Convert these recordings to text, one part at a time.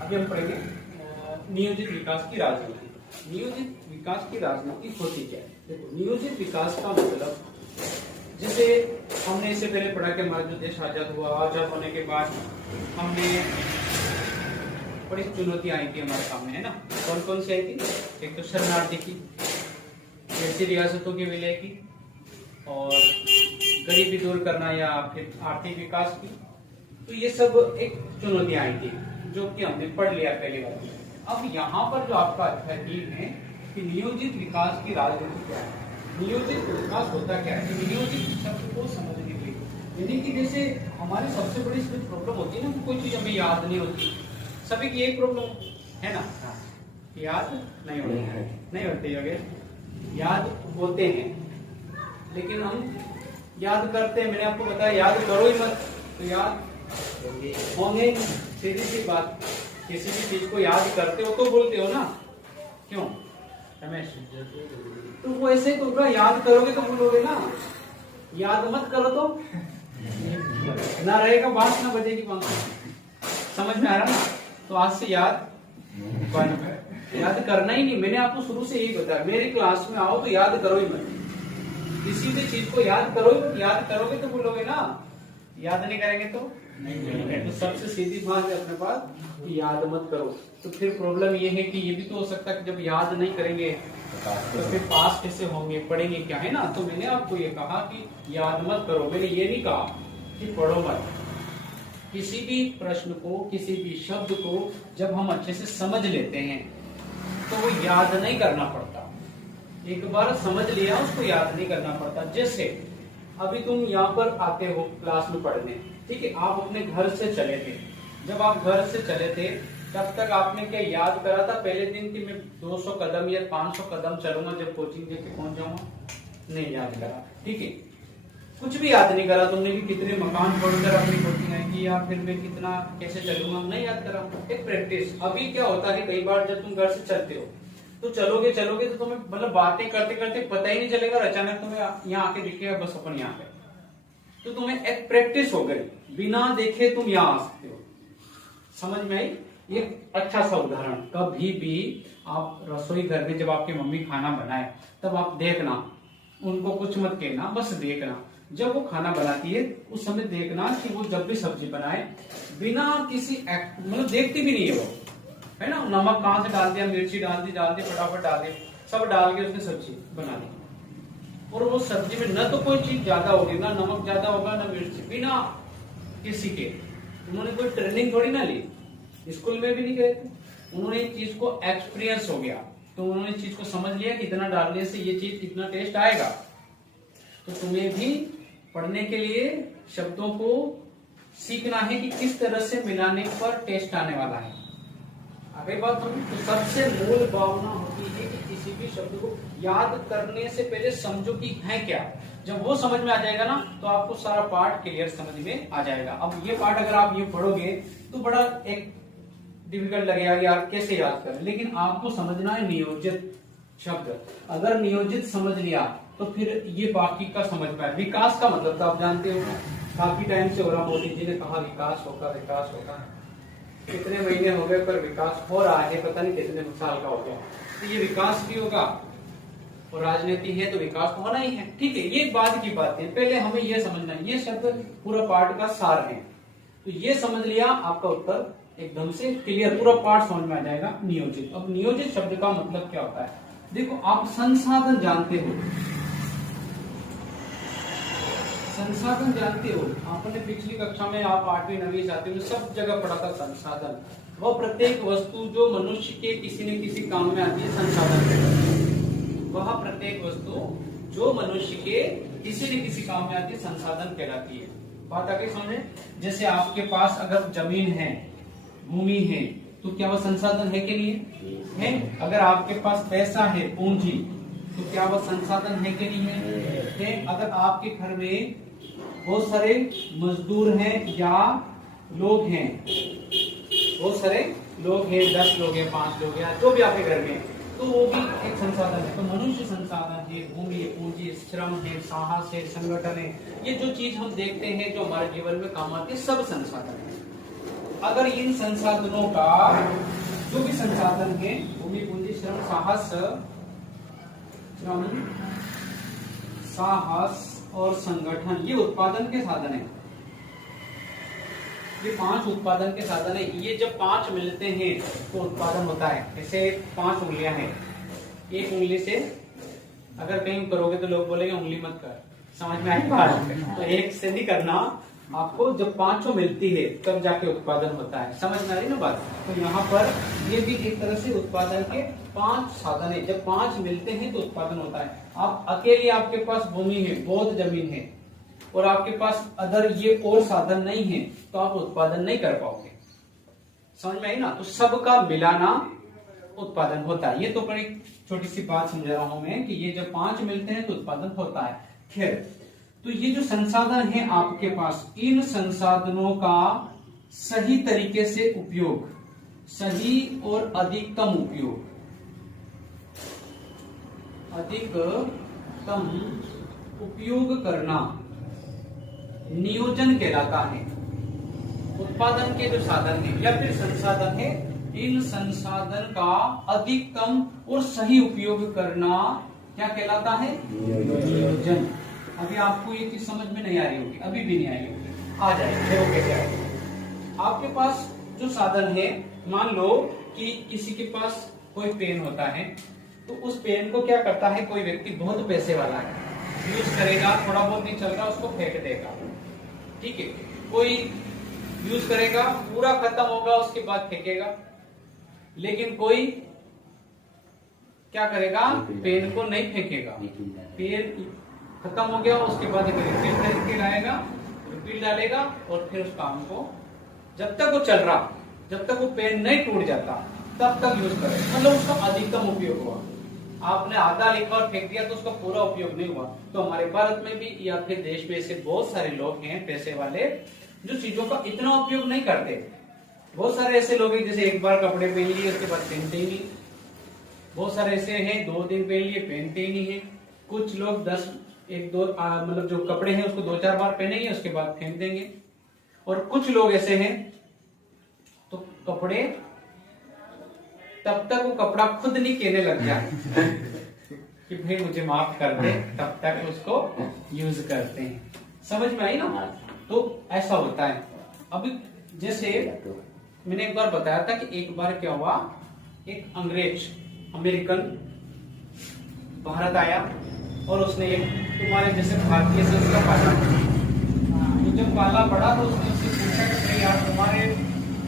अभी हम पढ़ेंगे नियोजित विकास की राजनीति। नियोजित विकास की राजनीति होती क्या है? देखो, नियोजित विकास का मतलब, जैसे हमने इससे पहले पढ़ा कि हमारा जो देश आजाद हुआ, आजाद होने के बाद हमने बड़ी चुनौतियां आई थी हमारे सामने, है ना। कौन कौन सी आई थी? एक तो शरणार्थी की, ऐसी रियासतों के विलय की, और गरीबी दूर करना या फिर आर्थिक विकास की। तो ये सब एक चुनौतियां आई थी जो कि हमने पढ़ लिया पहले बार। अब यहाँ पर जो आपका थीम है कि नियोजित विकास की राजनीति क्या है, नियोजित विकास होता क्या है, नियोजित शब्द को समझने के लिए, यानी कि जैसे हमारी सबसे बड़ी प्रॉब्लम होती है ना कि कोई चीज हमें याद नहीं होती। सभी की यही प्रॉब्लम है ना, याद नहीं होती याद होते हैं लेकिन हम याद करते हैं। मैंने आपको बताया याद करो ही मत तो याद होंगे। सीधी सी बात, किसी भी चीज को याद करते हो तो बोलते हो ना, क्यों रमेश? तो वो ऐसे तो होगा, याद करोगे तो बोलोगे ना, याद मत करो तो ना रहेगा, बांस ना बजेगी बांसुरी। समझ में आ रहा ना? तो आज से याद करना ही नहीं। मैंने आपको शुरू से यही बताया, मेरी क्लास में आओ तो याद करो ही मत, किसी भी चीज को याद करो। याद करोगे तो बोलोगे ना, याद नहीं करेंगे तो नहीं। तो सबसे सीधी बात है अपने पास कि याद मत करो। तो फिर प्रॉब्लम ये है कि ये भी तो हो सकता है कि जब याद नहीं करेंगे तो फिर पास कैसे होंगे, पढ़ेंगे क्या, है ना। तो मैंने आपको ये कहा कि याद मत करो, मैंने ये नहीं कहा कि पढ़ो मत। किसी भी प्रश्न को, किसी भी शब्द को जब हम अच्छे से समझ लेते हैं तो वो याद नहीं करना पड़ता। एक बार समझ लिया उसको याद नहीं करना पड़ता। जैसे अभी तुम यहाँ पर आते हो क्लास में पढ़ने, ठीक है, आप अपने घर से चले थे। जब आप घर से चले थे तब तक आपने क्या याद करा था पहले दिन कि मैं 200 कदम या 500 कदम चलूंगा जब कोचिंग देके पहुंच जाऊंगा? नहीं याद करा, ठीक है। कुछ भी याद नहीं करा तुमने कि कितने मकान छोड़कर अपनी कोचिंग आएगी या फिर मैं कितना कैसे चलूंगा, नहीं याद करा। एक प्रैक्टिस। अभी क्या होता है, कई बार जब तुम घर से चलते हो तो चलोगे तो तुम्हें मतलब बातें करते करते पता ही नहीं चलेगा, अचानक तुम्हें यहाँ आके दिखेगा बस अपन यहाँ पे। तो तुम्हें एक प्रैक्टिस हो गई, बिना देखे तुम यहाँ आ सकते हो। समझ में आई? ये अच्छा सा उदाहरण। कभी भी आप रसोई घर में जब आपकी मम्मी खाना बनाए तब आप देखना, उनको कुछ मत कहना, बस देखना। जब वो खाना बनाती है उस समय देखना कि वो जब भी सब्जी बनाए बिना किसी मतलब देखती भी नहीं है वो, है ना। नमक कहाँ से डाल दिया, मिर्ची डाल दी फटाफट डाल दी, सब डाल के उसने सब्जी बना दी। और वो सब्जी में न तो कोई चीज ज्यादा होगी, ना नमक ज्यादा होगा, ना मिर्ची, बिना किसी के। उन्होंने कोई ट्रेनिंग थोड़ी ना ली, स्कूल में भी नहीं गए थे। उन्होंने इस चीज को एक्सपीरियंस हो गया, तो उन्होंने इस चीज को समझ लिया कि इतना डालने से ये चीज इतना टेस्ट आएगा। तो तुम्हें भी पढ़ने के लिए शब्दों को सीखना है कि किस तरह से मिलाने पर टेस्ट आने वाला है। अगर बात हम तो सबसे मूल भावना होती है कि किसी भी शब्द को याद करने से पहले समझो कि है क्या। जब वो समझ में आ जाएगा ना तो आपको सारा पार्ट क्लियर समझ में आ जाएगा। अब ये पार्ट अगर आप ये पढ़ोगे तो बड़ा एक डिफिकल्ट लगेगा कि आप कैसे याद करें, लेकिन आपको समझना है नियोजित शब्द। अगर नियोजित समझ लिया तो फिर ये बाकी का समझ पाए। विकास का मतलब तो आप जानते हो, काफी टाइम से हो रहा, मोदी जी ने कहा विकास होगा विकास होगा, कितने महीने हो गए पर विकास हो रहा है, पता नहीं कितने साल का हो गया। तो ये विकास भी होगा और राजनीति है तो विकास तो होना ही है, ठीक है। ये बाद की बात है, पहले हमें ये समझना है। ये शब्द पूरा पार्ट का सार है, तो ये समझ लिया, आपका उत्तर एकदम से क्लियर, पूरा पार्ट समझ में आ जाएगा। नियोजित। अब नियोजित शब्द का मतलब क्या होता है? देखो, आप संसाधन जानते हो, संसाधन जानते हो, आपने पिछली कक्षा में आप 8वीं 9वीं जाते हो सब जगह पढ़ा था संसाधन। वह प्रत्येक वस्तु जो मनुष्य के किसी न किसी काम में आती है, संसाधन कहलाती है। वह प्रत्येक वस्तु जो मनुष्य के किसी न किसी काम में आती है, संसाधन कहलाती है। बात आगे समझे? जैसे आपके पास अगर जमीन है, भूमि है, तो क्या वह संसाधन है कि नहीं है? अगर आपके पास पैसा है, पूंजी, तो क्या वह संसाधन है कि नहीं है? अगर आपके घर में बहुत सारे मजदूर हैं या लोग हैं, बहुत सारे लोग हैं, 10 लोग हैं, 5 लोग हैं, जो भी आपके घर में, तो वो भी एक संसाधन है। तो मनुष्य संसाधन है, भूमि है, पूंजी, श्रम है, साहस है, संगठन है, ये जो चीज हम देखते हैं जो हमारे जीवन में काम आती है, सब संसाधन है। अगर इन संसाधनों का जो भी संसाधन है, भूमि पूंजी श्रम साहस और संगठन, ये उत्पादन के साधन है। ये 5 उत्पादन के साधन है। ये जब 5 मिलते हैं तो उत्पादन होता है। जैसे 5 उंगलियां हैं, एक उंगली से अगर कहीं करोगे तो लोग बोलेंगे उंगली मत कर, समझ में आई बात? तो एक से नहीं करना, आपको जब 5 मिलती है तब जाके उत्पादन होता है। समझ में आ रही ना बात? तो यहाँ पर ये भी एक तरह से उत्पादन के 5 साधन है। जब 5 मिलते हैं तो उत्पादन होता है। आप अकेले, आपके पास भूमि है, बहुत जमीन है और आपके पास अदर ये और साधन नहीं है तो आप उत्पादन नहीं कर पाओगे। समझ में आई ना? तो सबका मिलाना उत्पादन होता है। ये तो बड़ी छोटी सी बात समझा रहा हूं मैं कि ये जब 5 मिलते हैं तो उत्पादन होता है। खैर, तो ये जो संसाधन है आपके पास, इन संसाधनों का सही तरीके से उपयोग, सही और अधिकतम उपयोग, अधिकतम उपयोग करना नियोजन कहलाता है। उत्पादन के जो साधन है या फिर संसाधन है, इन संसाधन का अधिकतम और सही उपयोग करना क्या कहलाता है? नियोजन। अभी आपको ये चीज समझ में नहीं आ रही होगी, अभी भी नहीं आई होगी, आ जाएगी। ओके, क्या आपके पास जो साधन है, मान लो कि किसी के पास कोई पेन होता है, तो उस पेन को क्या करता है, कोई व्यक्ति बहुत पैसे वाला है, यूज करेगा, थोड़ा बहुत नहीं चल रहा उसको फेंक देगा, ठीक है। कोई यूज करेगा, पूरा खत्म होगा, उसके बाद फेंकेगा। लेकिन कोई क्या करेगा, पेन को नहीं फेंकेगा, पेन खत्म हो गया उसके बाद रिफिल खरीद के लाएगा, रिफिल डालेगा और फिर उस काम को जब तक वो चल रहा, जब तक वो पेन नहीं टूट जाता तब तक यूज करेगा। मतलब उसका अधिकतम उपयोग हुआ। आपने आधा लिखा और फेंक दिया तो उसका पूरा उपयोग नहीं हुआ। तो हमारे भारत में भी या फिर देश में ऐसे बहुत सारे लोग हैं पैसे वाले जो चीजों का इतना उपयोग नहीं करते। बहुत सारे ऐसे लोग हैं जैसे एक बार कपड़े पहन लिए उसके बाद पहनते ही नहीं। बहुत सारे ऐसे हैं 2 दिन पहन लिए पहनते ही नहीं है। कुछ लोग 1-2 मतलब जो कपड़े हैं उसको 2-4 बार पहनेंगे उसके बाद फेंक देंगे। और कुछ लोग ऐसे हैं तो कपड़े तब तक वो कपड़ा खुद नहीं कहने लग जाए कि भाई मुझे माफ कर दे, तब तक उसको यूज करते हैं। समझ में आई ना? तो ऐसा होता है। अभी जैसे मैंने एक बार बताया था कि एक बार क्या हुआ, एक अंग्रेज अमेरिकन भारत आया और उसने एक तुम्हारे जैसे भारतीय से उसका पाला। तो जब पाला पड़ा तो उसने उससे पूछा कि यार तुम्हारे,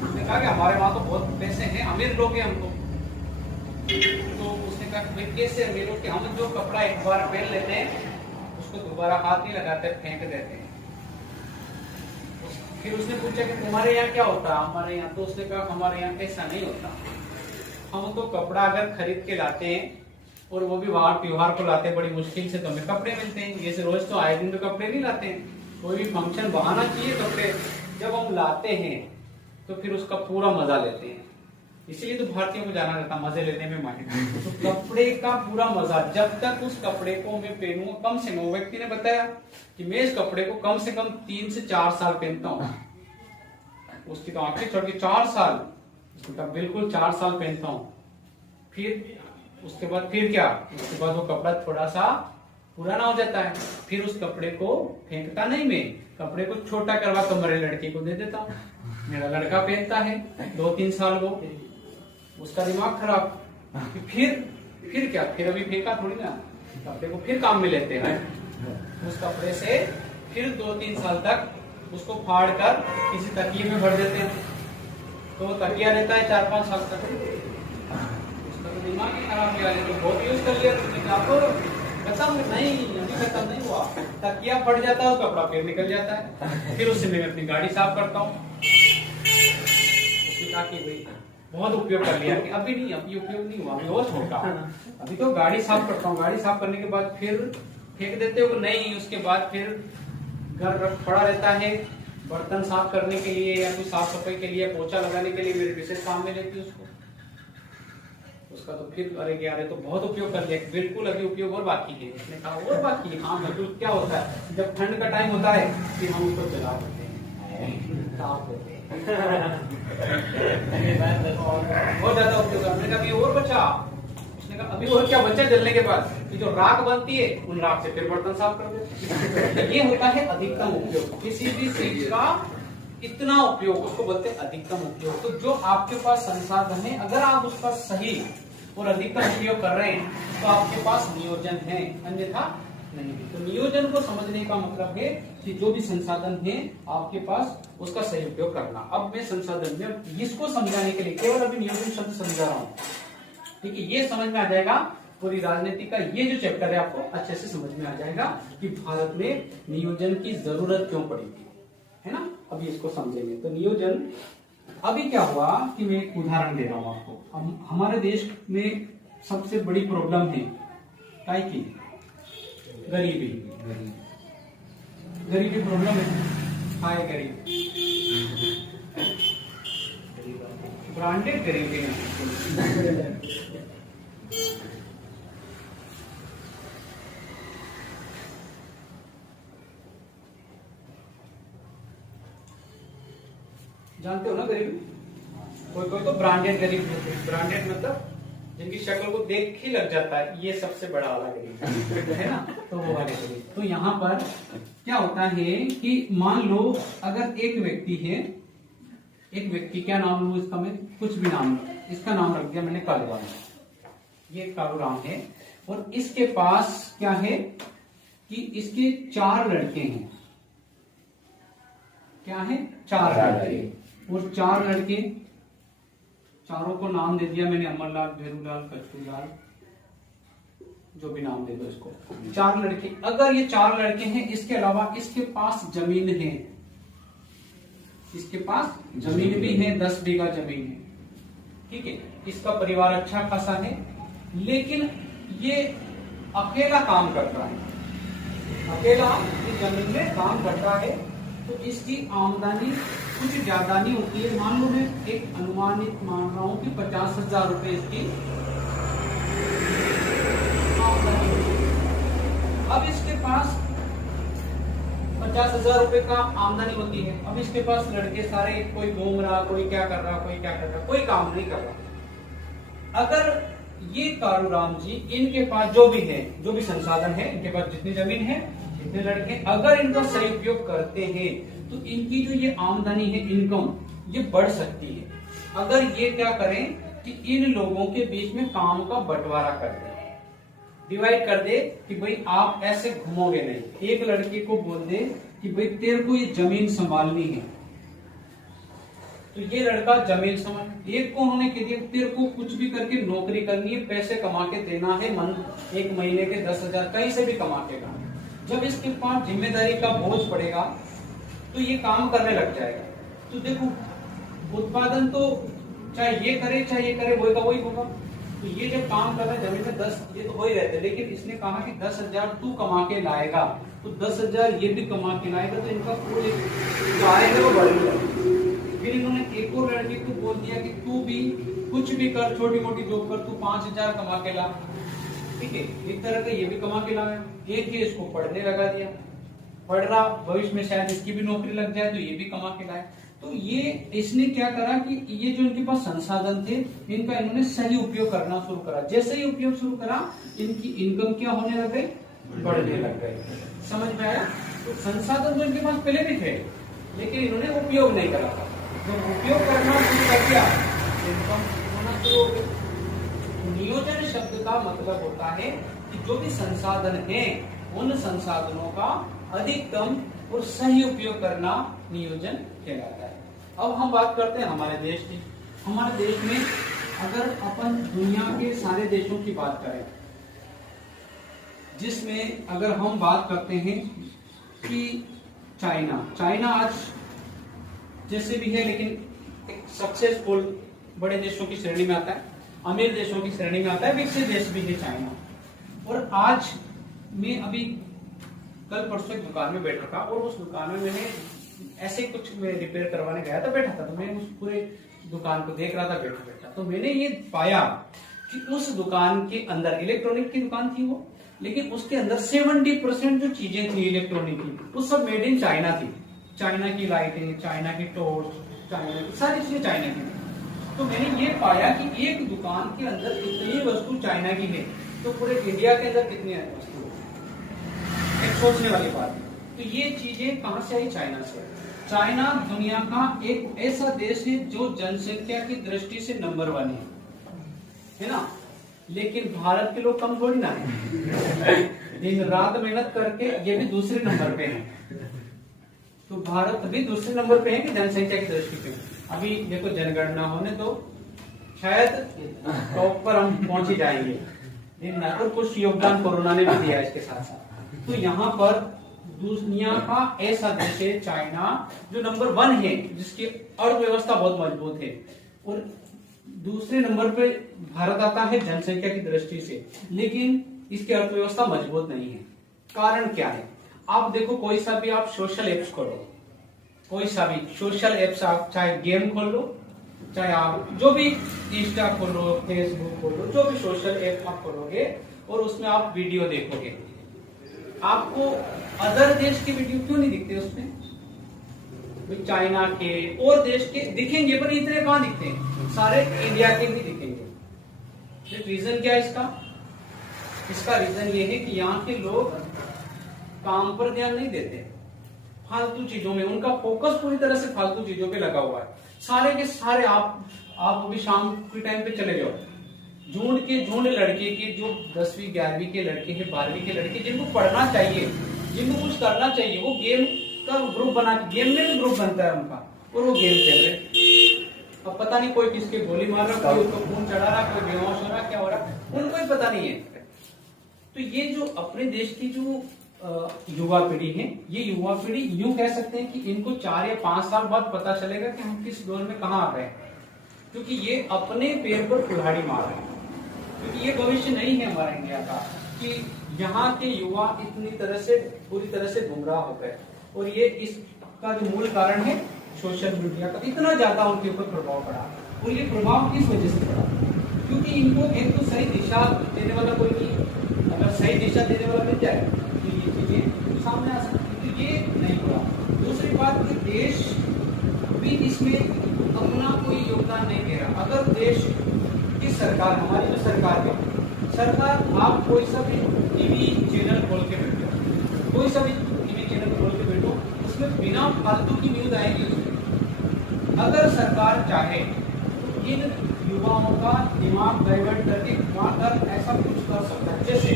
उसने कहा कि हमारे वहां तो बहुत पैसे हैं, अमीर लोग हैं हमको। तो उसने कहा कि भाई कैसे अमीर हो? कि हम जो कपड़ा एक बार पहन लेते हैं उसको दोबारा हाथ नहीं लगाते, फेंक देते हैं। फिर उसने पूछा कि तुम्हारे यहाँ क्या होता है? हमारे यहाँ, तो उसने कहा हमारे यहाँ ऐसा नहीं होता। हम तो कपड़ा अगर खरीद के लाते हैं और वो भी बाहर त्योहार को लाते हैं बड़ी मुश्किल से, तो हमें कपड़े मिलते हैं। जैसे रोज तो आए दिन तो कपड़े नहीं लाते हैं, कोई भी फंक्शन बहाना चाहिए कपड़े। जब हम लाते हैं तो फिर उसका पूरा मजा लेते हैं। इसीलिए तो भारतीयों को जाना रहता मजे लेने में माहिर। तो कपड़े का पूरा मजा, जब तक उस कपड़े को मैं पहनूंगा, कम से कम, वो व्यक्ति ने बताया कि मैं इस कपड़े को कम से कम 3 से 4 साल पहनता हूँ। उसकी तो आंखें चढ़ के 4 साल, उसका बिल्कुल 4 साल पहनता हूँ। फिर उसके बाद फिर क्या, उसके बाद वो कपड़ा थोड़ा सा पुराना हो जाता है। फिर उस कपड़े को फेंकता नहीं मैं, कपड़े को छोटा करवा कर मेरे लड़के को दे देता हूँ। मेरा लड़का पहनता है 2-3 साल वो, उसका दिमाग खराब। फिर क्या, फिर अभी फेंका थोड़ी ना, कपड़े को फिर काम में लेते हैं। उस कपड़े से फिर 2-3 साल तक उसको फाड़ कर किसी तकिए में भर देते हैं। तो तकिया रहता है 4-5 साल तक। उसका तो दिमाग ही खराब किया है, तो बहुत यूज कर लिया तुमने। आपको खत्म नहीं, अभी खत्म नहीं हुआ। तकिया फट जाता है, कपड़ा फिर निकल जाता है। फिर उससे मैं अपनी गाड़ी साफ करता हूँ। कि भाई बहुत उपयोग कर लिया, कि अभी नहीं, अभी उपयोग नहीं हुआ, अभी और होगा। अभी तो गाड़ी साफ करता हूँ, गाड़ी साफ करने के बाद फिर फेंक देते हो नहीं, उसके बाद फिर घर पड़ा रहता है बर्तन साफ करने के लिए या फिर साफ सफाई के लिए, पोछा लगाने के लिए मेरे विशेष काम में लेती है उसको। उसका तो फिर अरे क्या, अरे तो बहुत उपयोग कर लिया, बिल्कुल अभी उपयोग और बाकी है। उसने कहा और बाकी, हाँ बिल्कुल। क्या होता है जब ठंड का टाइम होता है फिर हम उसको जला देते हैं, साफ देते हैं। बहुत ज्यादा उपयोग। हमने कहा अभी और बचा, उसने कहा अभी और क्या बचा जलने के बाद, कि जो राख बनती है उन राख से फिर बर्तन साफ कर देते। ये होता है अधिकतम उपयोग। किसी भी चीज का इतना उपयोग, उसको बोलते हैं अधिकतम उपयोग। तो जो आपके पास संसाधन है, अगर आप उसका सही और अधिकतम उपयोग कर रहे हैं तो आपके पास नियोजन है, अन्यथा नहीं। तो नियोजन को समझने का मतलब है कि जो भी संसाधन है आपके पास, उसका सही उपयोग करना। अब मैं संसाधन में इसको समझाने के लिए केवल अभी नियोजन शब्द समझा रहा हूँ, ठीक है। ये समझ में आ जाएगा, पूरी राजनीति का ये जो चैप्टर है आपको अच्छे से समझ में आ जाएगा कि भारत में नियोजन की जरूरत क्यों पड़ी थी, है ना। अभी इसको समझेंगे। तो नियोजन, अभी क्या हुआ कि मैं एक उदाहरण दे रहा हूं आपको। हमारे देश में सबसे बड़ी प्रॉब्लम है काय की, गरीबी। गरीबी प्रॉब्लम है, हाय गरीब, ब्रांडेड गरीबी है। जानते हो ना गरीबी, कोई कोई तो ब्रांडेड गरीब होते हैं। ब्रांडेड मतलब जिनकी शक्ल को देख ही लग जाता है ये सबसे बड़ा वाला गरीब है ना, तो वो वाले गरीब। तो यहाँ पर क्या होता है कि मान लो अगर एक व्यक्ति है, एक व्यक्ति, क्या नाम लूं इसका, मैं कुछ भी नाम, इसका नाम रख दिया मैंने कालूराम। ये कालूराम है और इसके पास क्या है कि इसके 4 लड़के हैं। क्या है? 4 लड़के। और 4 लड़के, चारों को नाम दे दिया मैंने, अमरलाल, भेरूलाल, कस्तूरलाल, जो भी नाम दे दो इसको। 4 लड़के, अगर ये 4 लड़के हैं, इसके अलावा इसके पास जमीन है, इसके पास जमीन भी है, 10 बीघा जमीन है, ठीक है। इसका परिवार अच्छा खासा है, लेकिन ये अकेला काम करता है, अकेला इस जमीन में काम करता है। तो इसकी आमदनी कुछ ज्यादा नहीं होती है। मान लो मैं एक अनुमानित मान रहा हूं कि 50,000 रुपए इसकी आमदनी। अब इसके पास 50,000 रुपए का आमदनी होती है। अब इसके पास लड़के सारे, कोई घूम रहा, कोई क्या कर रहा, कोई क्या कर रहा, कोई काम नहीं कर रहा। अगर ये कालूराम जी, इनके पास जो भी है, जो भी संसाधन है, इनके पास जितनी जमीन है, जितने लड़के, अगर इनका सही उपयोग करते हैं तो इनकी जो ये आमदनी है, इनकम, ये बढ़ सकती है। अगर ये क्या करें कि इन लोगों के बीच में काम का बंटवारा कर दे, डिवाइड कर दे कि भाई आप ऐसे घूमोगे नहीं। एक लड़के को बोल दे कि भाई तेरे को ये जमीन संभालनी है, तो ये लड़का जमीन संभाल। एक को उन्होंने कह दिया तेरे को कुछ भी करके नौकरी करनी है, पैसे कमा के देना है, एक महीने के 10,000 कहीं से भी कमा के ला। जब इसके पास जिम्मेदारी का बोझ पड़ेगा तो ये काम करने लग जाएगा। तो देखो, उत्पादन तो चाहे ये करे चाहे ये करे, वही का वही होगा। तो ये जब काम कर रहा है जमीन में 10, ये तो हो ही रहते, लेकिन इसने कहा कि 10,000 तू कमा के लाएगा, तो 10,000 ये भी कमा के लाएगा, तो इनका पूरे जो आएगा वो बढ़ेगा। फिर इन्होंने एक और लड़के को बोल दिया कि तू भी कुछ भी कर, छोटी मोटी जॉब कर, तू 5,000 कमा के ला, ठीक है। एक तरह का ये भी कमा के लाया। एक ही इसको पढ़ने लगा दिया, पढ़ रहा, भविष्य में शायद इसकी भी नौकरी लग जाए, तो ये भी कमा के लाए। तो ये इसने क्या करा कि ये जो इनके पास संसाधन थे, इनका इन्होंने सही उपयोग करना शुरू करा। जैसे ही उपयोग शुरू करा, इनकी इनकम क्या होने लग गई, बढ़ने लग गई। समझ में आया? तो संसाधन तो इनके पास पहले भी थे, लेकिन इन्होंने उपयोग नहीं करा था। जब उपयोग करना शुरू कर दिया, इनकम होना शुरू हो गई। नियोजन शब्द का मतलब होता है कि जो भी संसाधन है, उन संसाधनों का अधिकतम और सही उपयोग करना नियोजन कहलाता है। अब हम बात करते हैं हमारे देश की। हमारे देश में अगर अपन दुनिया के सारे देशों की बात करें, जिसमें अगर हम बात करते हैं कि चाइना आज जैसे भी है, लेकिन एक सक्सेसफुल बड़े देशों की श्रेणी में आता है, अमीर देशों की श्रेणी में आता है, विकसित देश भी है चाइना। और आज मैं अभी कल परसों एक दुकान में बैठा था, और उस दुकान में मैंने ऐसे कुछ मैं रिपेयर करवाने गया था, बैठा था, तो मैं उस पूरे दुकान को देख रहा था बैठा। तो मैंने ये पाया कि उस दुकान के अंदर, इलेक्ट्रॉनिक की दुकान थी वो, लेकिन उसके अंदर 70% जो चीजें थी इलेक्ट्रॉनिक की, वो सब मेड इन चाइना थी। चाइना की लाइटें, चाइना की टॉर्च, चाइना की, सारी चीजें चाइना की। तो मैंने ये पाया कि एक दुकान के अंदर इतनी वस्तु चाइना की है, तो पूरे इंडिया के अंदर कितनी है वस्तु? एक सोचने वाली बात है। तो ये चीजें कहां से आई? चाइना से। चाइना दुनिया का एक ऐसा देश है जो जनसंख्या की दृष्टि से नंबर 1 है ना, लेकिन भारत के लोग कम थोड़ी ना है, दिन रात मेहनत करके ये भी दूसरे नंबर पे है। तो भारत भी दूसरे नंबर पे है कि जनसंख्या की दृष्टि पे। अभी देखो जनगणना होने तो शायद टॉप पर हम पहुंच ही जाएंगे, लेकिन और कुछ योगदान कोरोना ने भी दिया इसके साथ साथ। तो यहाँ पर दुनिया का ऐसा देश है चाइना जो नंबर 1 है, जिसकी अर्थव्यवस्था बहुत मजबूत है, और दूसरे नंबर पे भारत आता है जनसंख्या की दृष्टि से, लेकिन इसकी अर्थव्यवस्था मजबूत नहीं है। कारण क्या है? आप देखो, कोई सा भी आप सोशल एप्स खोलो, कोई सा भी सोशल एप्स, आप चाहे गेम खोल लो, चाहे आप जो भी इंस्टा खोलो, फेसबुक खोलो, जो भी सोशल एप आप खोलोगे और उसमें आप वीडियो देखोगे, आपको अदर देश के वीडियो क्यों नहीं दिखते उसमें? चाइना के और देश के दिखेंगे, पर इतने कहां दिखते हैं? सारे इंडिया के भी दिखेंगे। रीजन क्या है इसका? इसका रीजन ये है कि यहाँ के लोग काम पर ध्यान नहीं देते, फालतू चीजों में उनका फोकस पूरी तरह से फालतू चीजों पे लगा हुआ है। सारे के सारे आप अभी शाम के टाइम पे चले जाओ, झूठ लड़के के, जो 10वीं 11वीं के लड़के हैं, 12वीं के लड़के, जिनको पढ़ना चाहिए, जिनको कुछ करना चाहिए, वो गेम का ग्रुप बना के, गेम में भी ग्रुप बनता है उनका, और वो गेम खेल रहे। अब पता नहीं कोई किसके गोली मार रहा, कोई उसको खून चढ़ा रहा, कोई बेहोश हो रहा, क्या हो रहा, उनको ही पता नहीं है। तो ये जो अपने देश की जो युवा पीढ़ी है, ये युवा पीढ़ी यूं कह सकते हैं कि इनको 4 या 5 साल बाद पता चलेगा कि हम किस दौर में कहां आ गए, क्योंकि ये अपने पैर पर कुल्हाड़ी मार रहे हैं। क्योंकि ये भविष्य नहीं है हमारा इंडिया का कि यहाँ के युवा इतनी तरह से पूरी तरह से गुमराह हो गए, और ये इसका जो मूल कारण है सोशल मीडिया का इतना ज्यादा उनके ऊपर प्रभाव पड़ा। और ये प्रभाव किस वजह से पड़ा? क्योंकि इनको एक तो सही दिशा देने वाला कोई नहीं, अगर सही दिशा देने वाला मिल जाए तो ये चीजें सामने आ सकती, तो ये नहीं हुआ। दूसरी बात कि देश भी इसमें अपना कोई योगदान नहीं दे रहा। अगर देश की सरकार, हमारी जो सरकार है, सरकार आप कोई सा भी टीवी चैनल खोल के बैठो, कोई सा भी टीवी चैनल खोल के बैठो, उसमें बिना फालतू की न्यूज आएगी उसमें। अगर सरकार चाहे तो इन युवाओं का दिमाग डाइवर्ट करके वहां ऐसा कुछ कर सकता है। जैसे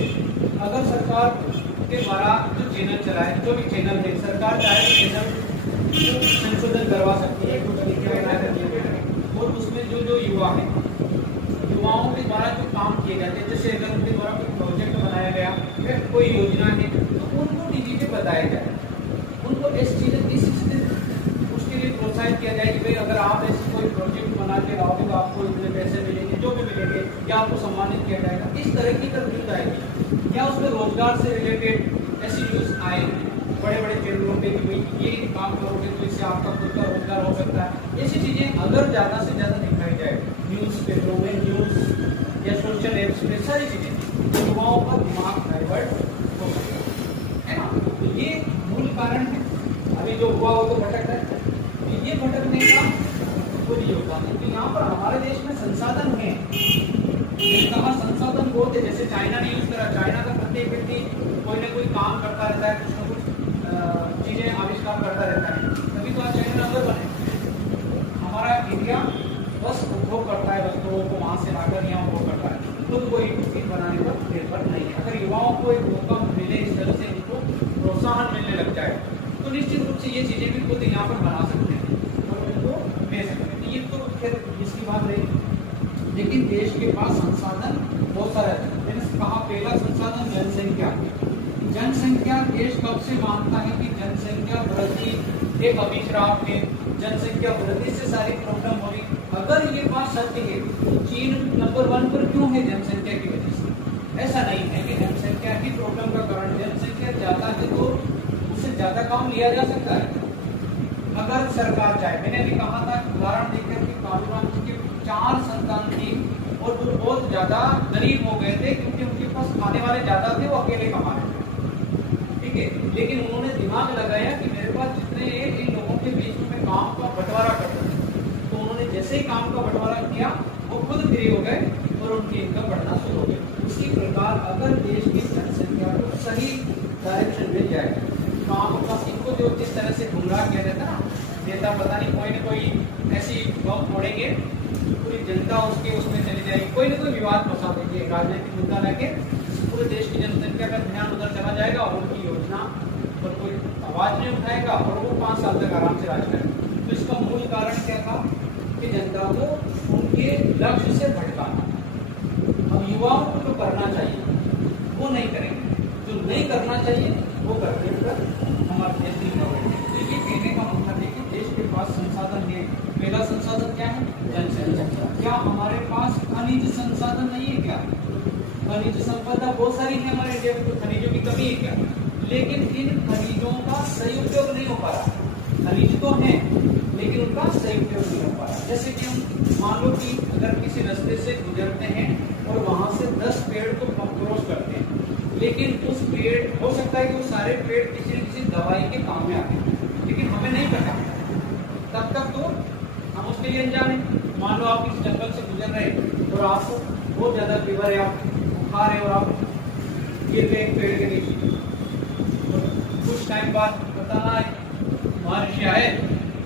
अगर सरकार के द्वारा जो चैनल चलाए, जो भी चैनल है, सरकार चाहे चैनल संशोधन करवा सकती है, कुछ और उसमें जो युवा है, युवाओं के द्वारा जो काम किए जाते हैं, जैसे अगर उनके द्वारा कोई प्रोजेक्ट बनाया गया या कोई योजना है, तो उनको टीवी पे बताया जाए, उनको इस चीज उसके लिए प्रोत्साहित किया जाए कि भाई अगर आप ऐसे कोई प्रोजेक्ट बना के लाओगे तो आपको इतने पैसे मिलेंगे, जो भी मिलेंगे, या आपको सम्मानित किया जाएगा। इस तरह की अगर न्यूज आएगी, या उसमें रोजगार से रिलेटेड ऐसी न्यूज आए बड़े बड़े चैनलों पे कि भाई ये काम करोगे तो इससे आपका खुद का रोजगार हो सकता है, ऐसी चीजें अगर ज्यादा से ज्यादा दिखाई जाए न्यूज पेपरों में, न्यूज या सोशल एप्स में, सारी चीजें, युवाओं का दिमाग डाइवर्ट हो सकता है ना। तो ये मूल कारण है। अभी जो हुआ वो तो भटक रहा है, ये भटकने का कोई योगदान है। तो यहाँ पर हमारे देश में संसाधन है, कहा संसाधन बहुत है। जैसे चाइना ने यूज करा, चाइना का प्रत्येक व्यक्ति कोई ना कोई काम करता रहता है, कुछ ना कुछ चीजें आविष्कार करता रहता है, तभी तो आज चाइना नंबर 1 है। हमारा इंडिया बस उपभोग करता है वस्तुओं को, वहां से लाकर यहाँ उपभोग करता है, खुद कोई चीज बनाने पर निर्भर नहीं है। अगर युवाओं को एक मौका मिले, इस तरह से इनको प्रोत्साहन मिलने लग जाए, तो निश्चित रूप से ये चीजें भी खुद यहाँ पर बना सकते हैं और उनको दे सकते हैं। ये तो खैर इसकी बात नहीं, लेकिन देश के पास संसाधन बहुत सारे हैं। मैंने कहा पहला संसाधन जनसंख्या। जनसंख्या देश कब से मानता है कि जनसंख्या वृद्धि एक अभिशाप है, जनसंख्या वृद्धि से सारी प्रॉब्लम हो रही। अगर ये बात सत्य है तो चीन नंबर 1 पर क्यों है? जनसंख्या की वजह से। ऐसा नहीं है कि जनसंख्या ही प्रॉब्लम का कारण, जनसंख्या ज्यादा है तो उससे ज्यादा काम लिया जा सकता है अगर सरकार चाहे। मैंने अभी कहा था उदाहरण देकर कि कालूराम जी के 4 संतान थी और वो बहुत ज्यादा गरीब हो गए थे क्योंकि उनके पास खाने वाले ज्यादा थे, वो अकेले कमा रहे थे, ठीक है। लेकिन उन्होंने दिमाग लगाया कि मेरे पास जितने इन लोगों के बीच में काम का बंटवारा कर सकते, जैसे ही काम का बंटवारा किया वो खुद फ्री हो गए और उनकी इनकम बढ़ना शुरू हो गई। उसी प्रकार अगर देश की जनसंख्या को सही डायरेक्शन मिल जाए तो आपका इनको जो जिस तरह से गुमराह किया जाता है ना, नेता पता नहीं कोई ना कोई ऐसी बात छोड़ेंगे, पूरी जनता उसमें चली जाएगी, कोई ना कोई विवाद फंसा देंगे, राजनीतिक मुद्दा लेके पूरे देश की जनसंख्या का ध्यान उधर चला जाएगा और उनकी योजना पर कोई आवाज नहीं उठाएगा और वो 5 साल तक आराम से राज करेंगे। तो इसका मूल कारण क्या था कि जनता को उनके लक्ष्य से भटकाना। अब युवाओं को जो करना चाहिए वो नहीं करेंगे, जो नहीं करना चाहिए वो करते हुए हमारे देश नहीं करेंगे। तो ये कहने का मतलब है कि देश के पास संसाधन है। पहला संसाधन क्या है? जनसंख्या। क्या हमारे पास खनिज संसाधन नहीं है? क्या खनिज संपदा बहुत सारी है हमारे इंडिया में, तो खनिजों की कमी है क्या? लेकिन इन खनिजों का सही उपयोग नहीं हो पा रहा। खनिज तो है लेकिन उनका सही उपयोग नहीं हो पा रहा। जैसे कि हम मान लो कि अगर किसी रास्ते से गुजरते हैं और वहां से 10 पेड़ को क्रॉस करते हैं, लेकिन उस पेड़ हो सकता है कि वो सारे पेड़ किसी न किसी दवाई के काम में आते हैं, लेकिन हमें नहीं पता, तब तक तो हम उसके लिए अनजान है। मान लो आप किसी जंगल से गुजर रहे हैं और आपको बहुत ज्यादा फीवर है, आप बुखार है और आप गिर गए पेड़ के नीचे, कुछ टाइम बाद बताना है महर्षि आए,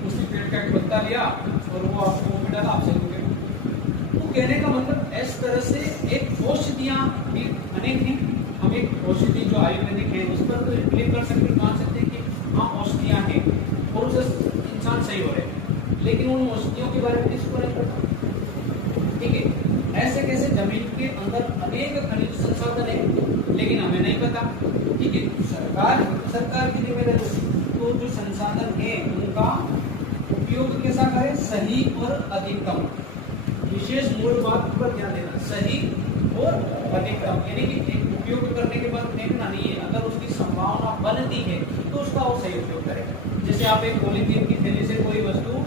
उसी पेड़ का एक पत्ता लिया और वो आपको मुंह में डाला, आप सही हो गए। तो कहने का मतलब इस तरह से एक औषधियां भी अनेक हैं। हम एक औषधि जो आयुर्वेदिक है उस पर तो बिलीव कर सकते, मान सकते हैं कि हाँ औषधियां हैं और उससे इंसान सही हो रहे हैं, लेकिन उन औषधियों के बारे में किसको नहीं पता। ठीक है, ऐसे कैसे जमीन के अंदर अनेक खनिज संसाधन है लेकिन हमें नहीं पता। ठीक है, सरकार की जिम्मेदारी, तो जो संसाधन है उनका उपयोग कैसा करें? सही और अधिकतम। विशेष मूल बात पर ध्यान देना, सही और अधिकतम, यानी कि उपयोग करने के बाद फेंकना नहीं है। अगर उसकी संभावना बनती है तो उसका वो सही उपयोग करेगा। जैसे आप एक पॉलीथीन की थैली से कोई वस्तु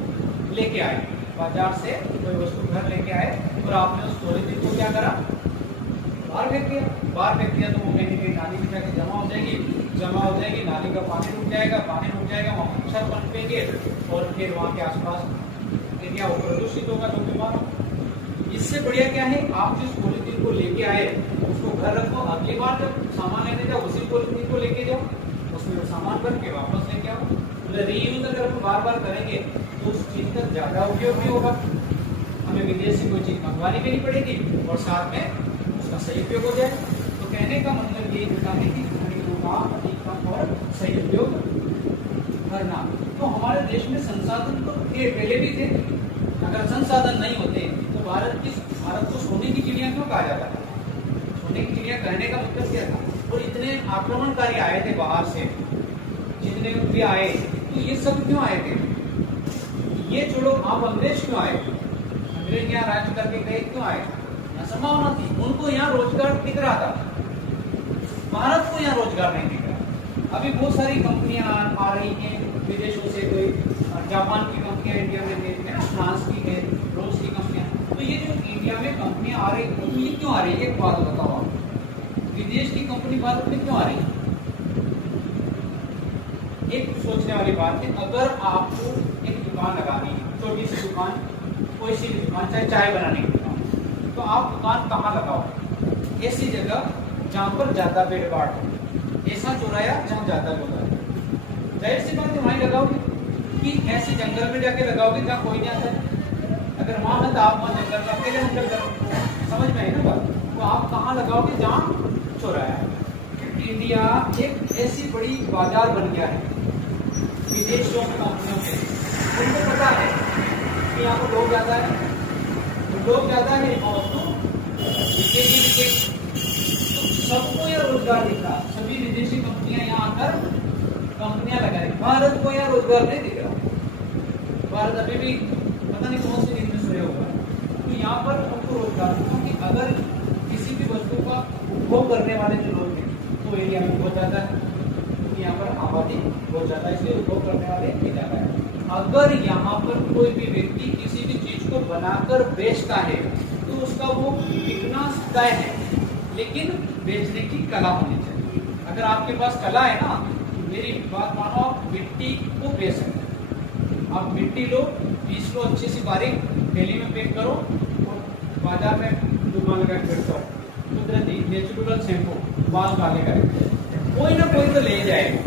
लेके आए, बाजार से कोई वस्तु घर लेके आए और आपने उस पॉलीथीन को क्या करा? बाहर फेंक दिया। बाहर फेंक दिया तो वो कहीं कहीं नाली में जाके जमा हो जाएगी, नाली का पानी रुक जाएगा, वहाँ मच्छर पनपेंगे और फिर वहाँ के आसपास एरिया वो प्रदूषित होगा, लोग बीमार होंगे। इससे बढ़िया क्या है, आप जिस पॉलीथीन को लेके आए उसको घर रखो, अगली बार जब सामान लेने जाओ उसी पॉलीथीन को लेके जाओ, उसमें सामान भर के वापस लेके आओ। रीयूज अगर हम बार बार करेंगे तो उस चीज का ज्यादा उपयोग भी होगा, हमें विदेश से कोई चीज मंगवानी भी नहीं पड़ेगी और साथ में उसका सही उपयोग हो जाए। तो कहने का मतलब ये होता है कि खनिजों का अधिकतम और सही उपयोग करना। तो हमारे देश में संसाधन तो थे, पहले भी थे। अगर संसाधन नहीं होते तो भारत को सोने की चिड़िया क्यों कहा जाता था? सोने की चिड़िया कहने का मतलब क्या था? और इतने आक्रमणकारी आए थे बाहर से, जितने भी आए, तो ये सब क्यों आए थे? ये छोड़ो, आप अंग्रेज क्यों आए? अंग्रेज यहाँ राज्य करके गए, क्यों आए? यहाँ संभावना थी, उनको यहाँ रोजगार दिख रहा था, भारत को यहाँ रोजगार नहीं दिख रहा। अभी बहुत सारी कंपनियां आ रही हैं विदेशों से, कोई जापान की कंपनियां इंडिया में है ना, फ्रांस की है, रूस की कंपनियां। तो ये जो इंडिया में कंपनियां आ रही है, तो ये क्यों आ रही है? एक बात बताओ आप, विदेश की कंपनी भारत में क्यों आ रही है? एक सोचने वाली बात है। अगर आपको एक दुकान लगानी है, छोटी सी दुकान, कोई सी भी दुकान, चाहे चाय बनाने की दुकान, तो आप दुकान कहाँ लगाओ? ऐसी जगह जहाँ पर ज्यादा भीड़ भाड़ हो, ऐसा चौराया जहाँ ज्यादा लोग आए, जाहिर सी बात है वहीं लगाओगे। कि ऐसे जंगल में जाके लगाओगे जहाँ कोई नहीं आता है? अगर वहां है तो आप वहां जंगल में अकेले निकल करो, समझ में आई ना बात? तो आप कहाँ लगाओगे? जहाँ चौराया है। इंडिया एक ऐसी बड़ी बाजार बन गया है विदेशों में कंपनियों के, उनको पता है कि यहाँ पर लोग ज्यादा है, और तो सबको यह रोजगार दिख रहा, सभी विदेशी कंपनियां यहाँ आकर कंपनियां लगा रही। भारत को यहाँ रोजगार नहीं दिख रहा। भारत अभी भी पता नहीं कौन सी नींद में सोया होगा। तो यहाँ पर उनको रोजगार, क्योंकि अगर किसी भी वस्तु का उपभोग करने वाले जो लोग हैं तो एरिया में बहुत ज्यादा है, यहाँ पर आबादी बहुत ज्यादा, इसलिए उपभोग करने वाले भी ज्यादा है। अगर यहाँ पर कोई भी व्यक्ति किसी भी चीज को बनाकर बेचता है तो उसका वो बिकना तय है, लेकिन बेचने की कला होनी चाहिए। अगर आपके पास कला है ना, मेरी बात मानो, आप मिट्टी को बेच सकते हैं। आप मिट्टी लो, पीस लो अच्छी सी बारीक, थैली में पैक करो और बाजार में दुकान लगा के बेचो। कुदरती नेचुरल शैम्पू, बाल काले करेंगे, कोई ना कोई तो ले जाएगा।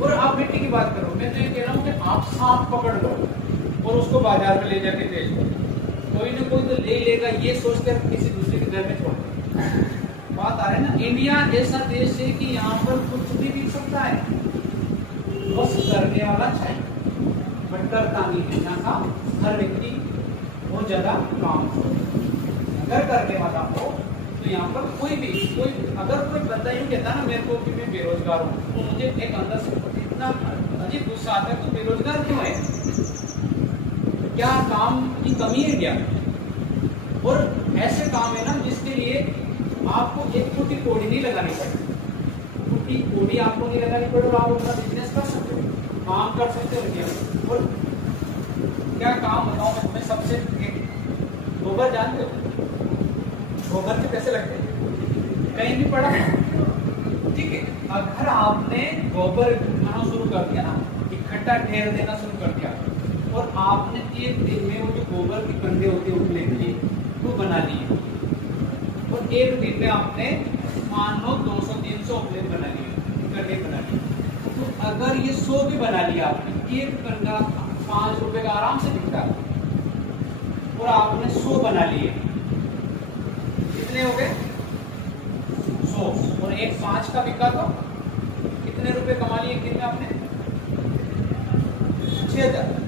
और आप मिट्टी की बात करो, मैं तो ये कह रहा हूँ कि आप सांप पकड़ लो और उसको बाजार में ले जाके बेच दो, कोई ना कोई तो ले लेगा, ये सोचकर किसी दूसरे के घर में छोड़ दो। बात आ रही है ना। इंडिया ऐसा देश है कि यहाँ पर कुछ भी बिक सकता है, बस करने वाला चाहिए, बट करता नहीं है। यहाँ का हर व्यक्ति बहुत ज्यादा काम अगर करने वाला हो तो यहाँ पर कोई भी अगर कोई बंदा यूँ कहता ना मेरे को कि मैं बेरोजगार हूँ, तो मुझे एक अंदर से इतना अजीब गुस्सा आता है, तो बेरोजगार क्यों है? क्या काम की कमी है क्या? और ऐसे काम है ना जिसके लिए आपको एक फुटी कोड़ी नहीं लगानी पड़ती, फुटी कोड़ी आपको नहीं लगानी पड़े और आप अपना बिजनेस कर सकते हो, काम कर सकते हो। और क्या काम बताऊं मैं तुम्हें? सबसे गोबर जानते हो? गोबर के पैसे लगते हैं, कहीं भी पड़ा, ठीक है। अगर आपने गोबर उठाना शुरू कर दिया ना, इकट्ठा ढेर देना शुरू कर दिया, और आपने एक दिन में वो जो गोबर के कंडे होते हैं उठने के लिए वो बना लिए, और एक दिन में आपने मान लो 200-300 प्लेट बना लिए, कंडे बना लिए, तो अगर ये 100 भी बना लिया आपने, एक कंडा 5 रुपए का आराम से बिकता है, और आपने 100 बना लिए, कितने हो गए? 100। और एक 5 का बिका तो कितने रुपए कमा लिए एक दिन में आपने? 6000।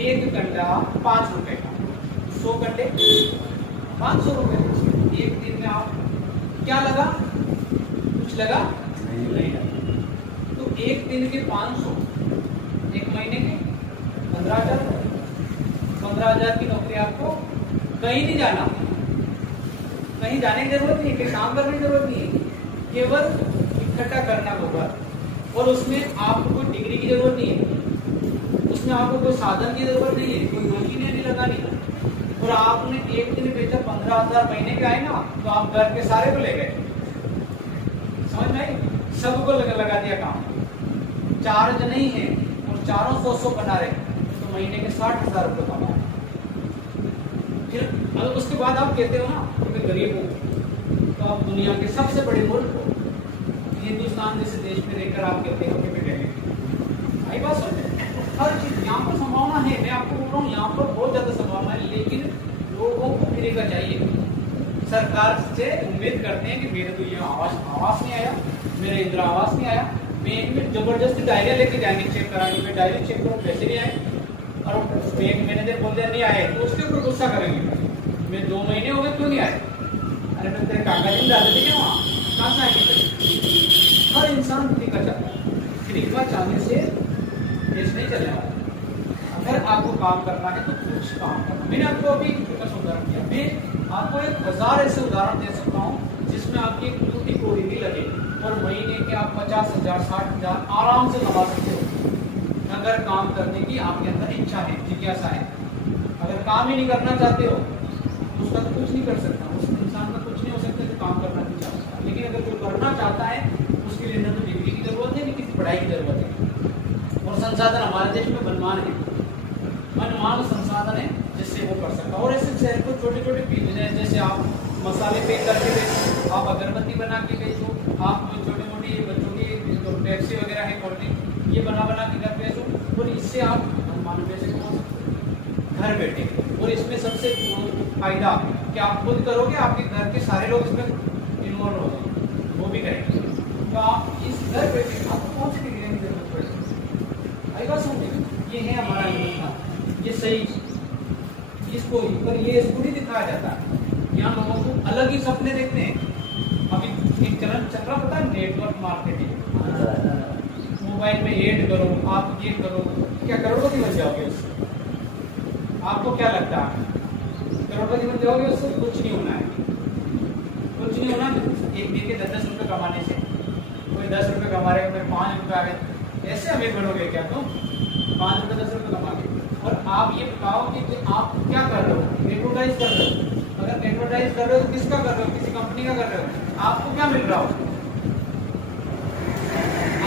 एक कंडा 5 रुपए का, 100 कंडे 500 रुपए। एक दिन में आप क्या लगा? कुछ लगा? नहीं लगा। तो एक दिन के 500, एक महीने के 15,000। 15,000 की नौकरी, आपको कहीं नहीं जाना, कहीं जाने की जरूरत नहीं, कहीं काम करने की जरूरत नहीं है, केवल इकट्ठा करना होगा। और उसमें आपको कोई डिग्री की जरूरत नहीं है, उसमें आपको कोई साधन की जरूरत नहीं है, कोई मशीनें नहीं लगानी। और आपने एक दिन बेचा 15,000 महीने के आए ना, तो आप घर के सारे को ले गए, समझ में आई? सबको लगा दिया काम। 4 जने ही हैं और चारों 100 बना रहे, तो महीने के 60,000 रुपये कमा। फिर अगर उसके बाद आप कहते हो ना कि मैं गरीब हूँ, तो आप दुनिया के सबसे बड़े मुल्क को, हिंदुस्तान जैसे देश में रहकर आप कहते हो कि मैं गरीब हूँ। आई बात समझे? हर चीज यहाँ पर संभावना है, मैं आपको बोल रहा हूँ यहाँ पर बहुत ज्यादा संभावना है, लेकिन लोगों को फ्री का चाहिए। सरकार से उम्मीद करते हैं कि मेरे तो ये आवास नहीं आया, मेरे इंदिरा आवास नहीं आया, बैंक में जबरदस्ती डायरिया लेके जाएंगे चेक कराने में, डायरी चेक करो पैसे नहीं आए, और बैंक मैनेजर बोलते नहीं आए तो उसके ऊपर गुस्सा करेंगे, मैं 2 महीने हो गए क्यों नहीं आए? अरे मैं तेरे कागज नहीं डाले थे क्या वहाँ, कहाँ से आएंगे? हर इंसान फ्री का चाहता है, फ्री का चाहने से देश नहीं चलने वाला। अगर आपको काम करना है तो कुछ काम करना। मैंने आपको अभी छोटा सा उदाहरण दिया, मैं आपको 1000 ऐसे उदाहरण दे सकता हूँ जिसमें आपकी एक टूटी कोड़ी नहीं लगे और महीने के आप 50,000 60,000 आराम से कमा सकते हो, अगर काम करने की आपके अंदर इच्छा है, जिज्ञासा है। अगर काम ही नहीं करना चाहते हो उसका तो कुछ नहीं कर सकता, उस इंसान का कुछ नहीं हो सकता जो काम करना नहीं चाहता। लेकिन अगर जो करना चाहता है उसके लिए न तो डिग्री की जरूरत है, न किसी पढ़ाई की जरूरत है। और संसाधन हमारे देश में मनमान है, मनमान संसाधन है जिससे वो कर सकता है। और ऐसे शहर को छोटे छोटे बिजनेस, जैसे आप मसाले पैक करके बेचो, आप अगरबत्ती बना के बेचो, आप छोटी मोटी बच्चों की पेप्सी वगैरह है कोल्ड ड्रिंक, ये बना के घर बेचो, और इससे आप मनमान पैसे कमा सकते हो घर बैठे। और इसमें सबसे फायदा कि आप खुद करोगे, आपके घर के सारे लोग इसमें इन्वॉल्व हो जाएंगे, वो भी करेंगे, तो आप इस घर बैठे आपको कौन सी डिग्री की जरूरत पड़ेगी? आई बात समझे? ये है हमारा हिंदुस्तान, ये सही इसको पर ये इसको नहीं दिखाया जाता। यहाँ लोगों को अलग ही सपने देखते हैं। अभी एक चलन चल रहा पता है, नेटवर्क मार्केटिंग, मोबाइल में ऐड करो, आप ये करो, क्या करोड़पति बन जाओगे उससे? आपको क्या लगता है करोड़पति बन जाओगे उससे? कुछ नहीं होना है, कुछ नहीं होना। एक दिन के 10-10 रुपए कमाने से, कोई 10 रुपए कमा रहे, कोई 5 रुपए आ गए, ऐसे अमीर बनोगे क्या तुम? 5 रुपए 10 रुपए कमा के। और आप ये बताओ कि आप क्या कर रहे हो? एडवर्टाइज कर रहे हो। अगर एडवर्टाइज कर रहे हो तो किसका कर रहे हो? किसी कंपनी का कर रहे हो। आपको क्या मिल रहा हो?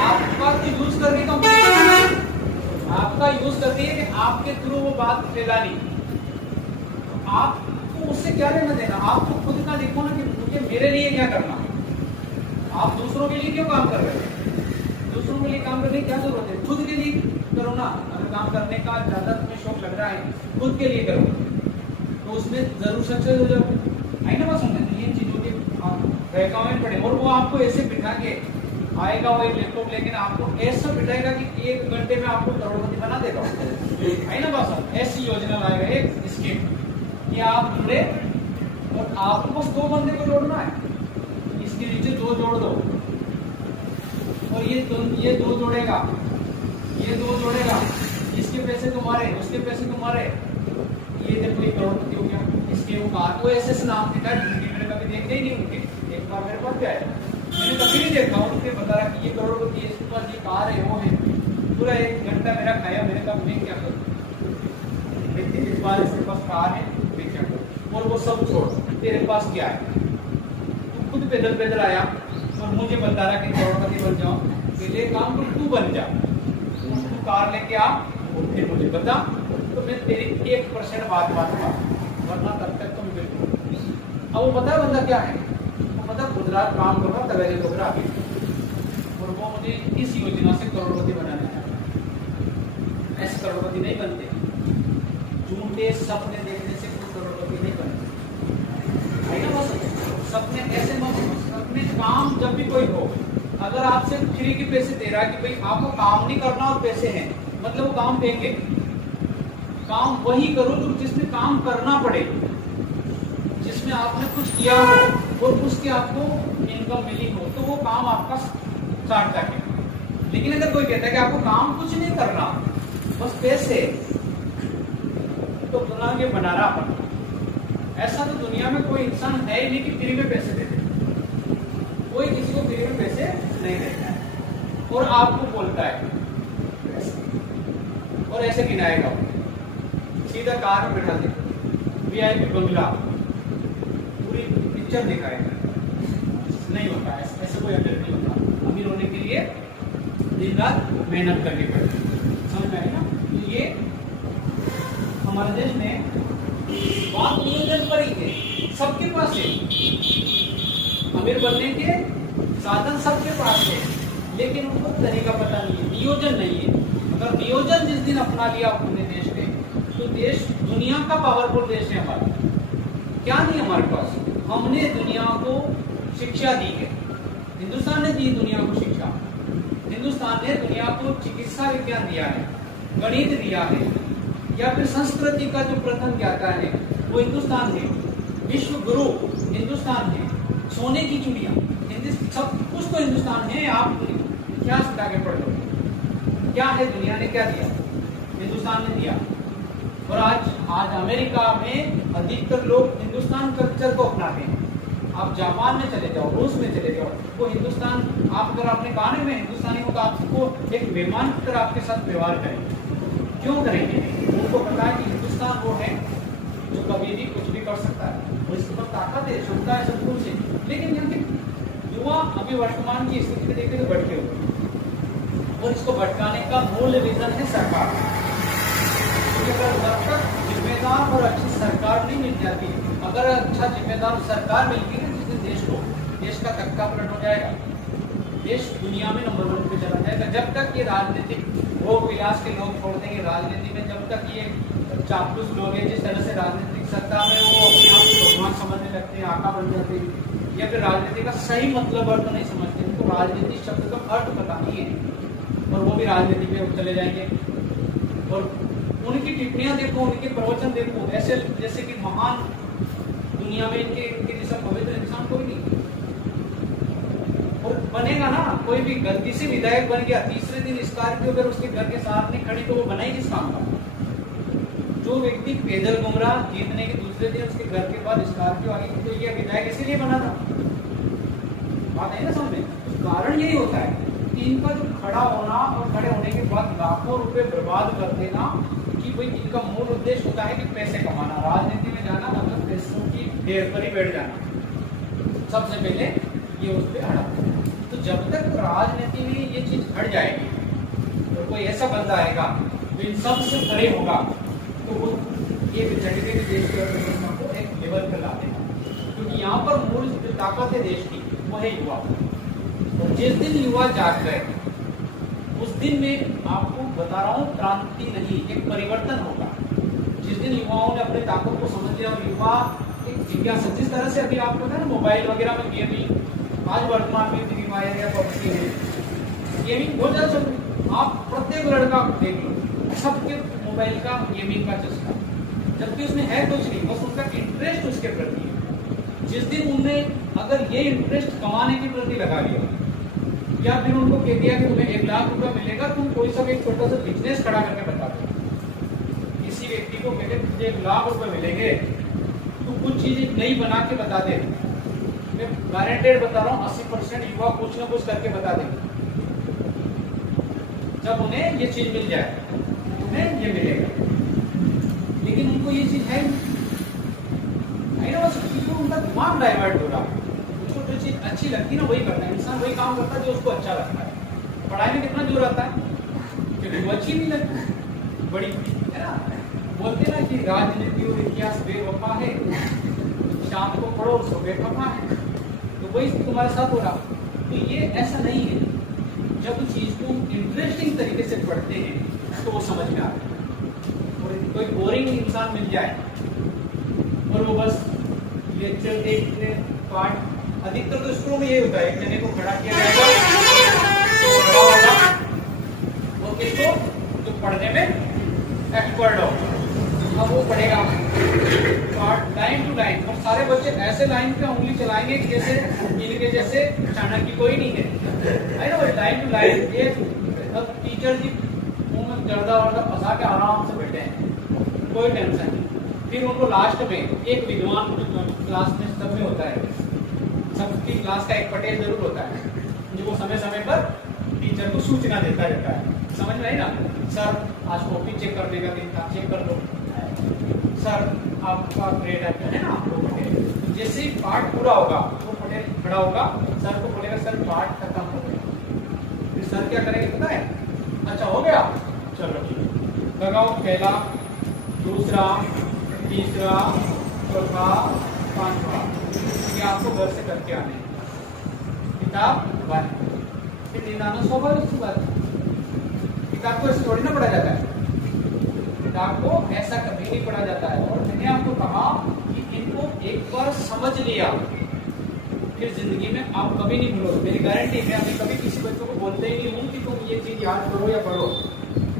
आपका यूज करके कंपनी आपका यूज करती है कि आपके थ्रू वो बात फैलानी। आपको उससे क्या लेना देना? आपको खुद का देखो ना कि मुझे मेरे लिए क्या करना। आप दूसरों के लिए क्यों काम कर रहे हो? दूसरों के लिए काम करने की क्या जरूरत है? खुद के लिए करो ना। अगर काम करने का ज्यादा तुम्हें शौक लग रहा है, खुद के लिए करो तो उसमें जरूर सक्सेस हो जाओगे। आई ना बात समझ? ये चीजों के बहकावे में पड़े और वो आपको ऐसे बिठा के आएगा, वो एक लैपटॉप लेकिन आपको ऐसा बिठाएगा कि 1 घंटे में आपको करोड़पति बना देगा। आई ना बात समझ? ऐसी योजना लाएगा एक स्कीम कि आप जुड़े और आपको बस 2 बंदे को जोड़ना है। इसके नीचे 2 जोड़ दो और ये 2 जोड़ेगा, ये 2 जोड़ेगा, इसके पैसे तुम्हारे, उसके पैसे तुम्हारे, ये देखो 1 करोड़पति हो गया। इसके वो कार को ऐसे नाम दिखा है, मैंने कभी देखे ही नहीं उनके। एक बार मेरे पास क्या है, मैंने कभी नहीं देखा। उनके बता रहा कि ये करोड़पति है, इसके पास ये कार है, वो है। पूरा 1 घंटा मेरा खाया। मैंने कहा मैं क्या करूँ, इस बार इसके पास कार है, मैं क्या करूँ? और वो सब छोड़, तेरे पास क्या है? तू खुद पैदल पैदल आया और मुझे बता रहा कि करोड़पति बन जाओ। पहले काम तो तू बन जा, तू कार लेके आ और फिर मुझे बता, तो मैं तेरी 1% बात मानूंगा, वरना तब तक तुम बिल्कुल। अब वो पता है बंदा क्या है, वो पता गुजरात काम कर रहा तवेरे लोग आगे, और वो मुझे इस योजना से करोड़पति बनाना है। ऐसे करोड़पति नहीं बनते, झूठे सपने देखने से कोई करोड़पति नहीं बनते। सपने ऐसे मत, सपने काम जब भी कोई हो, अगर आपसे फ्री के पैसे दे रहा है कि भाई आपको काम नहीं करना और पैसे हैं, मतलब वो काम देंगे। काम वही करो जो जिसमें काम करना पड़े, जिसमें आपने कुछ किया हो और उसके आपको इनकम मिली हो, तो वो काम आपका सार्थक है। लेकिन अगर कोई कहता है कि आपको काम कुछ नहीं करना, बस पैसे, तो दुनिया के बना रहा अपन। ऐसा तो दुनिया में कोई इंसान है ही नहीं कि फ्री में पैसे दे दे। कोई किसी को फ्री में पैसे नहीं देता है और आपको बोलता है और ऐसे गिनाएगा। सीधा कार में बैठा दे, VIP बंगला, पूरी पिक्चर दिखाएगा। नहीं होता ऐसे कोई अमीर नहीं होता। अमीर होने के लिए दिन रात मेहनत करनी पड़ती है। समझ में आए ना? तो ये हमारे देश में बात नियोजन पर ही है। सबके पास है, अमीर बनने के साधन सबके पास है, लेकिन उनको तरीका पता नहीं है, नियोजन नहीं है। अगर नियोजन जिस दिन अपना लिया अपने देश ने, तो देश दुनिया का पावरफुल देश है हमारा। क्या नहीं हमारे पास? हमने दुनिया को शिक्षा दी है। हिंदुस्तान ने दी दुनिया को शिक्षा। हिंदुस्तान ने दुनिया को चिकित्सा विज्ञान दिया है, गणित दिया है, या फिर संस्कृति का जो प्रथम ज्ञाता है वो हिंदुस्तान है। विश्व गुरु हिंदुस्तान है। सोने की चिड़िया सब कुछ तो हिंदुस्तान है। आप क्या सिखा के पढ़ लो, क्या है दुनिया ने क्या दिया? हिंदुस्तान ने दिया। और आज अमेरिका में अधिकतर लोग हिंदुस्तान कल्चर को अपनाते हैं। आप जापान में चले जाओ, रूस में चले जाओ, वो हिंदुस्तान, आप अगर अपने गाने में हिंदुस्तानी हो तो आपको एक मेहमान की तरह आपके साथ व्यवहार करेंगे। क्यों करेंगे? उनको पता है कि हिंदुस्तान वो है जो कभी भी कुछ भी कर सकता है, और इसके पास ताकत है, क्षमता है, सब कुछ है। लेकिन यहाँ के युवा अभी वर्तमान की स्थिति में देखें तो भटके हुए, और इसको भटकाने का मूल रीजन है सरकार। अगर जब तक जिम्मेदार और अच्छी सरकार नहीं मिल जाती, अगर अच्छा जिम्मेदार सरकार मिलती है जिस दिन देश का तख्ता पलट हो जाएगा, देश दुनिया में नंबर 1 पे चला जाएगा। जब तक ये राजनीतिक भोग विलास के लोग छोड़ देंगे राजनीति में, जब तक ये चापलूस लोग हैं जिस तरह से राजनीतिक सत्ता में वो अपने आप को भगवान समझने लगते हैं, आका बन जाते हैं, या फिर राजनीति का सही मतलब अर्थ नहीं समझते, उनको राजनीति शब्द का अर्थ पता नहीं है, और वो भी राजनीति में चले जाएंगे। और उनकी टिप्पणियां देखो, उनके प्रवचन देखो, ऐसे जैसे कि महान दुनिया में इनके जैसा पवित्र इंसान कोई नहीं। और बनेगा ना, कोई भी गलती से विधायक बन गया, तीसरे दिन स्कॉर्पियो अगर उसके घर के साथ नहीं खड़ी तो वो बनाई किस काम का? जो व्यक्ति पैदल घूम रहा, जीतने के दूसरे दिन उसके घर के बाद स्कॉर्पियो आ गई, तो ये विधायक इसीलिए बना था। बात है ना समझ में? कारण यही होता है कि इनका जो खड़ा होना और खड़े होने के बाद लाखों रुपए बर्बाद कर देना, कि भाई इनका मूल उद्देश्य होता है कि पैसे कमाना, राजनीति में जाना मतलब पैसों की ढेर पर ही बैठ जाना। सबसे पहले ये उस पर हटा। तो जब तक राजनीति में ये चीज हट जाएगी, तो कोई ऐसा बंदा आएगा इन सब से परे होगा तो वो ये पिछड़े देश की अर्थव्यवस्था को एक लेवल पर लाते हैं, क्योंकि यहाँ पर मूल जो ताकत है देश की वो है युवा। और जिस दिन युवा जाग गए उस दिन में आपको बता रहा हूँ क्रांति नहीं, एक परिवर्तन होगा। जिस दिन युवाओं ने अपने ताकत को समझ लिया और युवा एक जिज्ञासा, जिस तरह से अभी आपको ना मोबाइल वगैरह में गेमिंग आज वर्तमान में फ्री फायर या पबजी है, गेमिंग बहुत ज्यादा चल रही। आप प्रत्येक लड़का देख लो, सबके मोबाइल का गेमिंग का चस्का, जबकि उसमें है कुछ नहीं, बस उनका इंटरेस्ट उसके प्रति है। जिस दिन उनने अगर ये इंटरेस्ट कमाने के प्रति लगा लिया या फिर उनको कह दिया कि तुम्हें 1 लाख रुपया मिलेगा, तुम कोई सा एक छोटा सा बिजनेस खड़ा करके बता दो, किसी व्यक्ति को कहते तुझे 1 लाख रुपए मिलेंगे, तू कुछ चीज नई बना के बता दे, मैं गारंटेड बता रहा हूँ 80% युवा कुछ ना कुछ करके बता देंगे। जब उन्हें ये चीज मिल जाए उन्हें ये मिलेगा, लेकिन उनको ये चीज है ना, बस उनका दिमाग डाइवर्ट हो रहा है। उसको जो चीज अच्छी लगती है ना वही करता है, इंसान वही काम करता है जो उसको अच्छा लगता है। पढ़ाई में कितना जोर आता है क्योंकि वो अच्छी नहीं लगती, बड़ी है ना, बोलते ना कि राजनीति और इतिहास बेवफा है, शाम को पढ़ो उसको बेवफा है, तो वही तुम्हारे साथ हो रहा। तो ये ऐसा नहीं है, जब चीज को इंटरेस्टिंग तरीके से पढ़ते हैं तो वो समझ में आता है। और कोई बोरिंग इंसान मिल जाए और वो बस लेक्चर देखने पार्ट, अधिकतर तो स्कूलों में ये होता है, एक जने को खड़ा किया जाएगा और किसको जो पढ़ने में एक्सपर्ट हो, अब वो पढ़ेगा पार्ट लाइन टू लाइन, और सारे बच्चे ऐसे लाइन पे उंगली चलाएंगे कि जैसे इनके जैसे चाणक्य कोई नहीं है ना, वो लाइन टू लाइन। ये अब टीचर जी मुंह में जर्दा वर्दा फंसा के आराम से बैठे हैं, कोई टेंशन नहीं। फिर उनको लास्ट में एक विद्वान क्लास में सब में होता है, सबकी क्लास का एक पटेल जरूर होता है जो वो समय समय पर टीचर को सूचना देता रहता है। समझ में आई ना, सर आज कॉपी चेक करने का दिन था, चेक कर लो, सर आपका ग्रेड है ना, आपको पटेल। जैसे ही पाठ पूरा होगा वो पटेल खड़ा होगा, सर को बोलेगा सर पाठ खत्म हो गया। फिर सर क्या करेंगे पता है, अच्छा हो गया चलो ठीक है, लगाओ पहला दूसरा तीसरा चौथा पांचवा, ये आपको घर से करके आने किताब बंद। फिर निन्यानवे 100 बार उसकी बात, किताब को ऐसे थोड़ी ना पढ़ा जाता है, किताब को ऐसा कभी नहीं पढ़ा जाता है। और मैंने आपको कहा कि इनको एक बार समझ लिया फिर जिंदगी में आप कभी नहीं भूलोगे, मेरी गारंटी है। मैं कभी किसी बच्चों को बोलते ही नहीं हूँ कि तुम ये चीज याद करो या पढ़ो,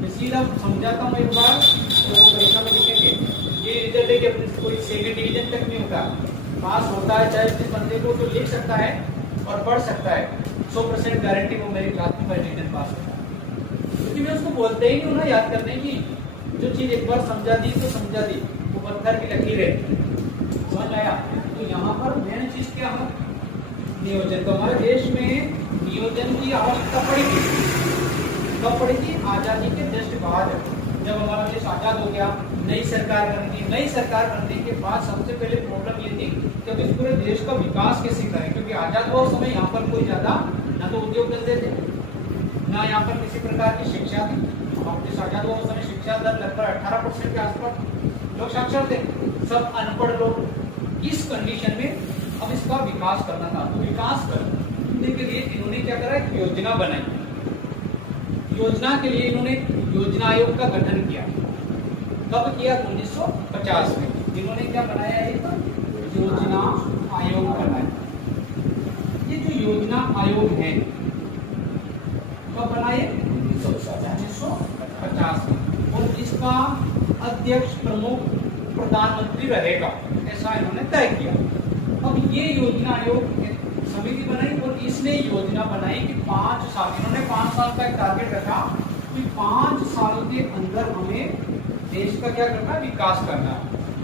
मैं सीधा समझाता हूँ एक बार, तो वो परीक्षा में लिखेंगे। ये रिजल्ट है कि अपने कोई सेकंड डिवीजन तक नहीं होता, पास होता है चाहे जिस बंदे को तो लिख सकता है और पढ़ सकता है, 100% गारंटी वो मेरी क्लास में फर्स्ट डिवीजन पास होता है। क्योंकि मैं उसको बोलते ही नहीं हूँ ना याद करने की, जो चीज एक बार समझा दी तो समझा दी, वो पत्थर की लकीर है। समझ आया? तो यहाँ पर मेन चीज क्या है, नियोजन। तो हमारे देश में नियोजन की आवश्यकता पड़ेगी, कब पड़ेगी? आजादी के जस्ट बाद, जब हमारा देश आजाद हो गया, नई सरकार बनी। नई सरकार बनने के बाद सबसे पहले प्रॉब्लम ये थी कि अब इस पूरे देश का विकास कैसे करें, क्योंकि आजाद हुआ समय यहाँ पर कोई ज्यादा ना तो उद्योग धंधे थे, ना यहाँ पर किसी प्रकार की शिक्षा थी। हमारे देश आजाद हुआ उस समय शिक्षा दर लगभग 18% के आसपास लोग साक्षर थे, सब अनपढ़ लोग। इस कंडीशन में अब इसका विकास करना था, तो विकास करने के लिए इन्होंने क्या करा, एक योजना बनाई। योजना के लिए इन्होंने योजना आयोग का गठन किया। कब किया? 1950 में। इन्होंने क्या बनाया, एक योजना आयोग बनाया। ये जो योजना आयोग है कब बनाए? 1950 में। और इसका अध्यक्ष प्रमुख प्रधानमंत्री रहेगा, ऐसा इन्होंने तय किया। अब ये योजना आयोग समिति बनाई और इसने योजना बनाई कि 5 साल, इन्होंने 5 साल का एक टारगेट रखा कि 5 साल के अंदर हमें देश का क्या करना है, विकास करना है।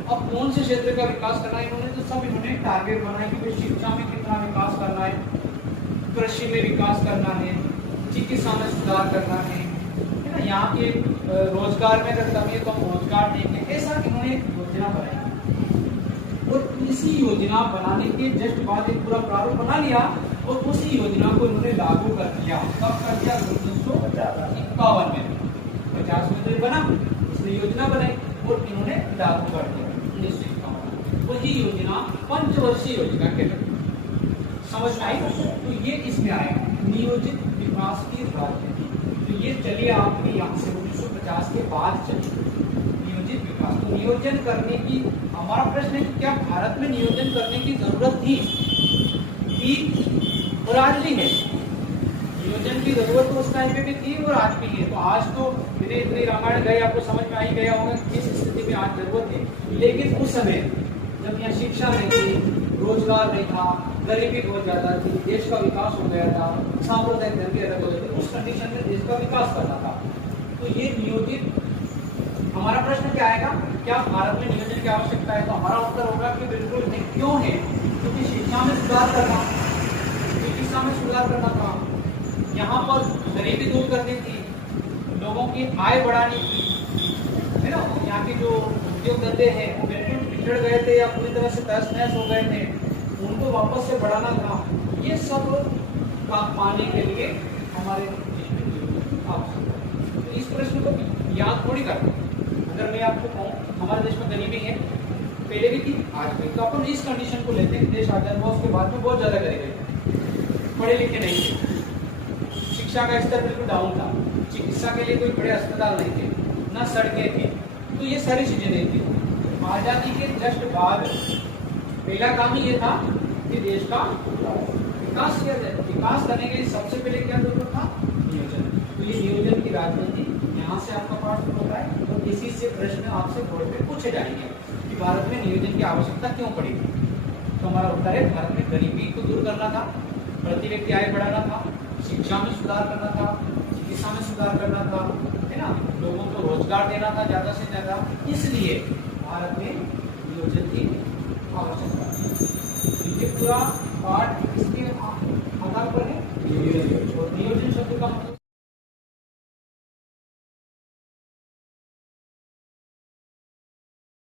अब कौन से क्षेत्र का विकास करना है, इन्होंने तो सब इन्होंने टारगेट बनाया कि शिक्षा में कितना विकास करना है, कृषि में विकास करना है, चिकित्सा में सुधार करना है ना, यहाँ के रोजगार में अगर कमी है तो हम रोजगार देंगे, ऐसा इन्होंने योजना बनाई। और इसी योजना बनाने के जस्ट बाद एक पूरा प्रारूप बना लिया और उसी योजना को इन्होंने लागू कर दिया। कब कर दिया? 1951 में। 1950 में तो ये बना, इसने योजना बनाई और इन्होंने लागू कर दिया 1951। वही योजना पंचवर्षीय योजना कहते हैं। समझ में आई? तो ये इसमें आएगा नियोजित विकास की राजनीति। तो ये चलिए आपके यहाँ से 1950 के बाद चलिए नियोजित विकास। तो नियोजन करने की हमारा प्रश्न है कि क्या भारत में नियोजन करने की जरूरत थी और आज भी है? नियोजन की जरूरत तो उस टाइम पे भी थी और आज भी है। तो आज तो धीरे धीरे रामायण गए, आपको समझ में आ ही गया होगा किस स्थिति में आज जरूरत है। लेकिन उस समय जब यहाँ शिक्षा नहीं थी, रोजगार नहीं था, गरीबी बहुत ज्यादा थी, देश का विकास हो गया था, सांप्रदायिक धर्म के अलग हो गए थे, उस कंडीशन में देश का विकास करना था। तो ये नियोजित, हमारा प्रश्न क्या आएगा, क्या भारत में नियोजन की आवश्यकता है? तो हमारा उत्तर होगा कि बिल्कुल नहीं। क्यों है? क्योंकि शिक्षा में सुधार करना, चिकित्सा में सुधार करना था, यहाँ पर गरीबी दूर करनी थी, लोगों की आय बढ़ानी थी, है ना। यहाँ के जो उद्योग धंधे हैं वो बिल्कुल पिछड़ गए थे या पूरी तरह से तहस नहस हो गए थे, उनको वापस से बढ़ाना था। ये सब पाने के लिए हमारे आवश्यक है। तो इस प्रश्न को याद थोड़ी करना। अगर मैं आपको कहूँ हमारे देश में गरीबी है, पहले भी थी आज भी, तो अपन इस कंडीशन को लेते हैं। देश आजाद हुआ उसके बाद में बहुत ज्यादा गरीबी थे, पढ़े लिखे नहीं थे, शिक्षा का स्तर बिल्कुल डाउन था, चिकित्सा के लिए कोई बड़े अस्पताल नहीं थे, ना सड़कें थी, तो ये सारी चीजें नहीं थी। आजादी के जस्ट बाद पहला काम ही ये था कि देश का विकास किया जाए। विकास करने के लिए सबसे पहले क्या जरूरत था? नियोजन। तो ये नियोजन की राजनीति, यहाँ से आपका पाठ शुरू होता है और इसी से प्रश्न आपसे बोर्ड पे पूछे जाएंगे कि भारत में नियोजन की आवश्यकता क्यों पड़ी। तो हमारा उत्तर है भारत में गरीबी को दूर करना था, प्रति व्यक्ति आय बढ़ाना था, शिक्षा में सुधार करना था, चिकित्सा में सुधार करना था, है ना, लोगों को रोजगार देना था ज्यादा से ज्यादा। इसलिए भारत में नियोजन की आवश्यकता है। ये पूरा पाठ